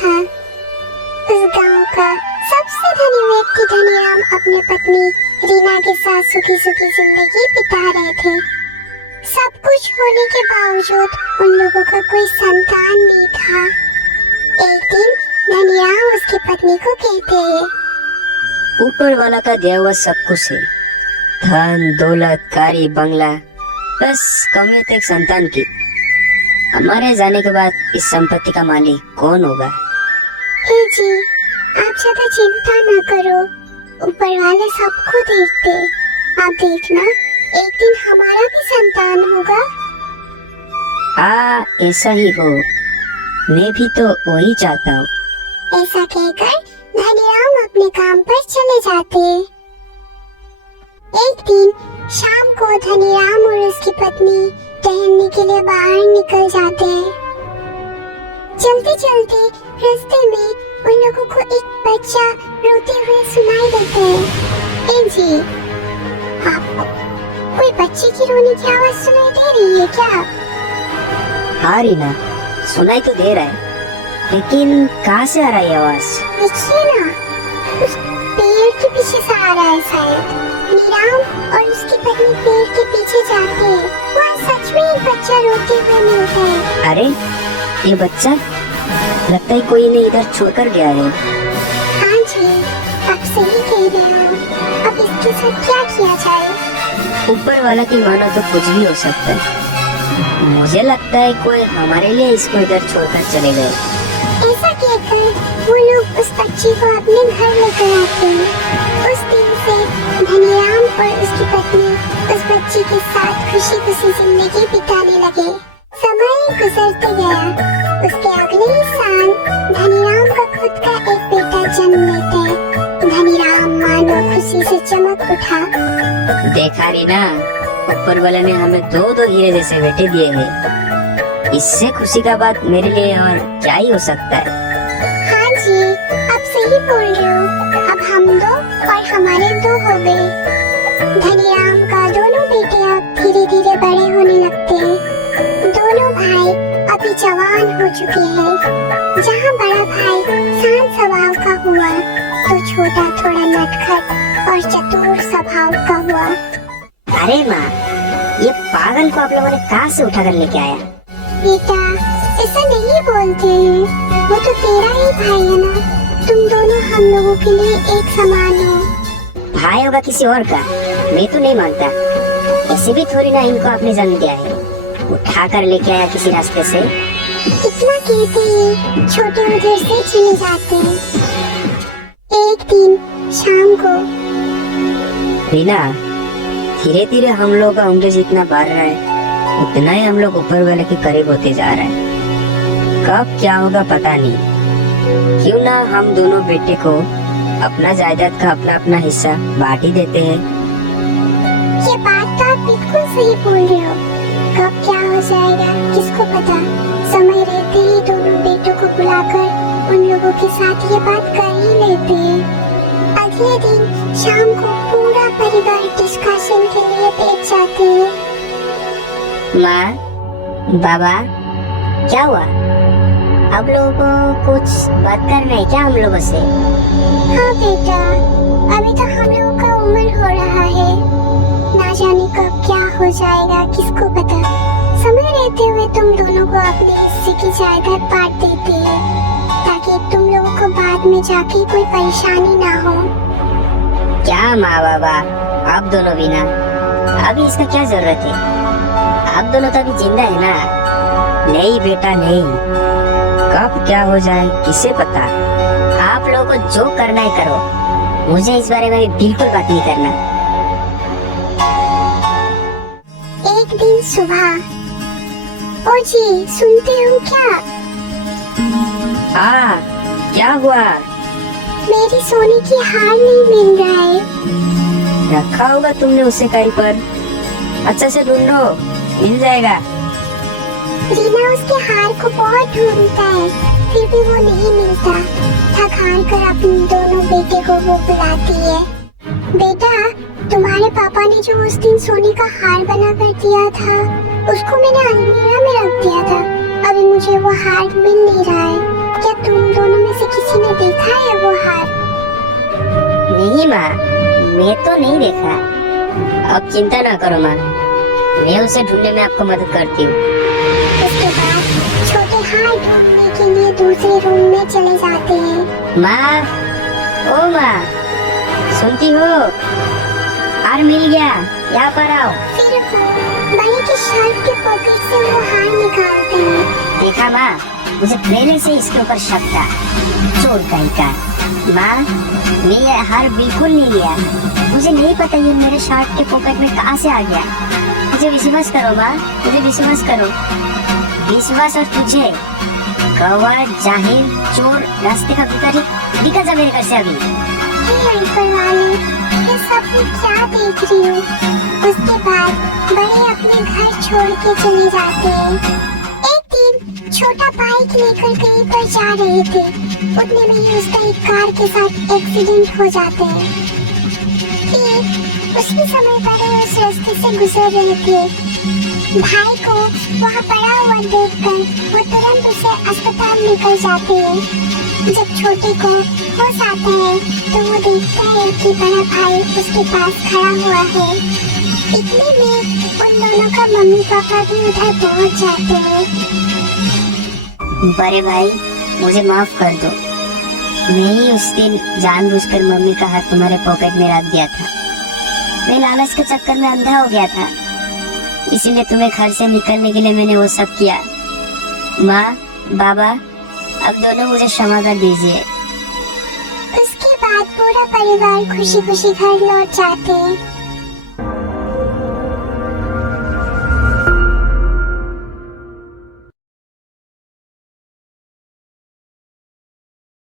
था। उस गांव का सबसे धनी व्यक्ति धनीराम अपने पत्नी रीना के साथ सुखी सुखी जिंदगी बिता रहे थे। सब कुछ होने के बावजूद उन लोगों का कोई संतान नहीं था। एक दिन धनीराम उसकी पत्नी को कहते, ऊपर वाला का दिया हुआ सब कुछ है, धन दौलत गाड़ी बंगला, बस कमी तो एक संतान की। हमारे जाने के बाद इस संपत्ति का मालिक कौन होगा? हे जी, आप ज्यादा चिंता न करो, ऊपर वाले सबको देखते। आप देखना, एक दिन हमारा भी संतान होगा। हाँ, ऐसा ही हो, मैं भी तो वही चाहता हूँ। ऐसा कहकर धनीराम अपने काम पर चले जाते। एक दिन शाम को धनीराम और उसकी पत्नी टहलने के लिए बाहर निकल जाते हैं। चलते चलते रास्ते में उन लोगों को एक बच्चा रोते हुए सुनाई देता है। ए जी, आपको कोई बच्चे की रोने की आवाज सुनाई दे रही है क्या? हाँ रीना, सुनाई तो दे रहा है, लेकिन कहाँ से आ रहा है आवाज? देखिए ना, उस पेड़ के पीछे से आ रहा है शायद। धनीराम और उसकी पत्नी पेड़ के पीछे जाते हैं। वहाँ सच में एक बच्चा रोते हुए मिलता है। अरे, ये बच्चा लगता है कोई ने इधर छोड़कर गया है। हाँ जी, आप सही कह रहे हो। अब इसके साथ क्या किया जाए? ऊपर वाला की मानो तो कुछ भी हो सकता है। मुझे लगता है कोई हमारे लिए इसको इधर छोड़कर चले गए। ऐसा कहकर वो लोग उस बच्ची को अपने घर लेकर आते हैं। उस दिन से धनीराम और उसकी पत्नी उस बच्ची के साथ खुशी खुशी जिंदगी बिताने लगे। समय गुजरते गया। उसके अगले ही साल धनीराम का खुद का एक बेटा जन्म लेता है। धनीराम मानो खुशी से चमक उठा। देखा रीना, ऊपर वाले ने हमें दो हीरे जैसे बेटे दिए हैं। इससे खुशी का बात मेरे लिए और क्या ही हो सकता है। हाँ जी, आप सही बोल रहे हो। अब हम दो और हमारे दो हो गए। धनीराम का दोनों बेटे अब धीरे धीरे बड़े होने लगते हैं। दोनों भाई अभी जवान हो चुके हैं। जहाँ बड़ा भाई शांत स्वभाव का हुआ, तो छोटा थोड़ा नटखट और चतुर स्वभाव का हुआ। अरे माँ, ये पागल को आप लोगों ने कहाँ से उठाकर लेके आया? बेटा, ऐसा नहीं बोलते हैं। वो तो तेरा ही भाई है ना। तुम दोनों हम लोगों के लिए एक समान हो। भाई होगा किसी और का, मैं तो नहीं मानता। ऐसे भी थोड़ी ना इनको आपने जन्म दिया है, उठा कर लेके आया किसी रास्ते से। इतना कहते ही छोटे उधर से चले जाते हैं। एक दिन शाम को रीना, धीरे धीरे हम लोग का उम्र जितना बढ़ रहा है, उतना ही हम लोग ऊपर वाले के करीब होते जा रहे हैं। कब क्या होगा पता नहीं। क्यों ना हम दोनों बेटे को अपना जायदाद का अपना अपना हिस्सा बांट ही देते हैं। ये बात तो आप बिल्कुल सही बोल रहे हो। कब क्या हो जाएगा किसको पता। समय रहते ही दोनों बेटों को बुलाकर उन लोगों के साथ ये बात कर ही लेते हैं। अगले दिन शाम को पूरा परिवार डिस्कशन के लिए बैठ जाते हैं। माँ, बाबा, क्या हुआ? आप लोगों को कुछ बात करना है क्या हम लोगों से? हाँ बेटा, अभी तो हम लोगों का उम्र हो रहा है। ना जाने कब क्या हो जाएगा किसको पता। समय रहते हुए तुम दोनों को अपने हिस्से की जायदाद बांट देते हैं, ताकि तुम लोगों को बाद में जाके कोई परेशानी ना हो। क्या माँ बाबा, आप दोनों भी ना, अभी इसका क्या जरूरत है? आप दोनों तो अभी जिंदा है ना। नहीं बेटा नहीं, कब क्या हो जाए किसे पता। आप लोगों को जो करना है करो, मुझे इस बारे में बिल्कुल बात नहीं करना। एक दिन सुबह, ओ जी सुनते हो क्या? हाँ, क्या हुआ? मेरी सोने की हार नहीं मिल रहा है। रखा होगा तुमने उसे कहीं पर, अच्छा से ढूंढो, मिल जाएगा। रीना उसके हार को बहुत ढूंढता है, फिर भी वो नहीं मिलता। थक हार कर अपने दोनों बेटे को वो बुलाती है। बेटा, तुम्हारे पापा ने जो उस दिन सोने का हार बना कर दिया था, उसको मैंने अलमीरा में रख दिया था। अभी मुझे वो हार मिल नहीं रहा है। क्या तुम दोनों नहीं माँ, मैं तो नहीं देखा। अब चिंता ना करो माँ, मैं उसे ढूंढने में आपको मदद करती हूँ। उसके बाद छोटे हाथ ढूंढने के लिए दूसरे रूम में चले जाते हैं। माँ, ओ माँ, सुनती हो? हार मिल गया, यहाँ पर आओ। फिर वो बड़े के शर्ट के पॉकेट से वो हार निकालते हैं। देखा माँ, मुझे पहले से इसके ऊपर शक था, चोर कहीं का। माँ, मैं ये हार बिल्कुल नहीं लिया, मुझे नहीं पता ये मेरे शर्ट के पॉकेट में कहाँ से आ गया। मुझे विश्वास करो माँ, मुझे विश्वास करो। विश्वास और तुझे गवार, जाहिल, चोर, रास्ते का भिखारी दिखा जा मेरे घर से अभी। हे ऊपर वाले, ये सब मैं क्या देख रही हूँ? उसके बाद बड़े अपने घर छोड़ के चले जाते हैं। एक दिन छोटा बाइक लेकर कहीं पर जा रहे थे, उतने में ही उसका एक कार के साथ एक्सीडेंट हो जाता है। फिर उसी समय बड़े उस रास्ते से गुजर रहे थे। भाई को वहाँ पड़ा हुआ देखकर वो तुरंत उसे अस्पताल लेकर जाते हैं। जब छोटे को होश आता है तो वो देखता है कि बड़ा भाई उसके पास खड़ा हुआ है। इतने में उन दोनों का मम्मी पापा भी उधर पहुँच जाते हैं। बड़े भाई, मुझे माफ कर दो, मैं ही उस दिन जानबूझकर मम्मी का हाथ तुम्हारे पॉकेट में रख दिया था। मैं लालच के चक्कर में अंधा हो गया था, इसीलिए तुम्हें घर से निकलने के लिए मैंने वो सब किया। माँ, बाबा, अब दोनों मुझे क्षमा कर दीजिए। उसके बाद पूरा परिवार खुशी खुशी घर लौट जाते हैं।